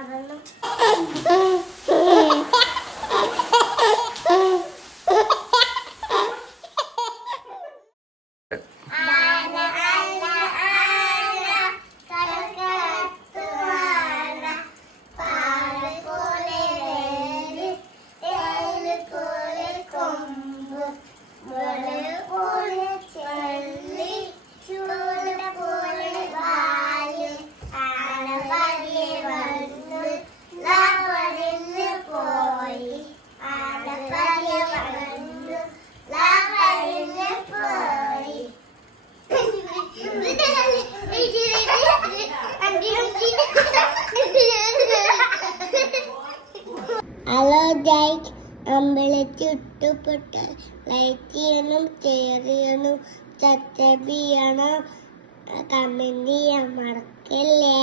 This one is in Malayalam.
ഹലോ ഗൈസ്, അമ്പലത്തിൽ ഇഷ്ടപ്പെട്ട ലൈക്ക് ചെയ്യണം, ഷെയർ ചെയ്യണം, സബ്സ്ക്രൈബ് ചെയ്യണം, കമന്റ് ചെയ്യാൻ മറക്കല്ലേ.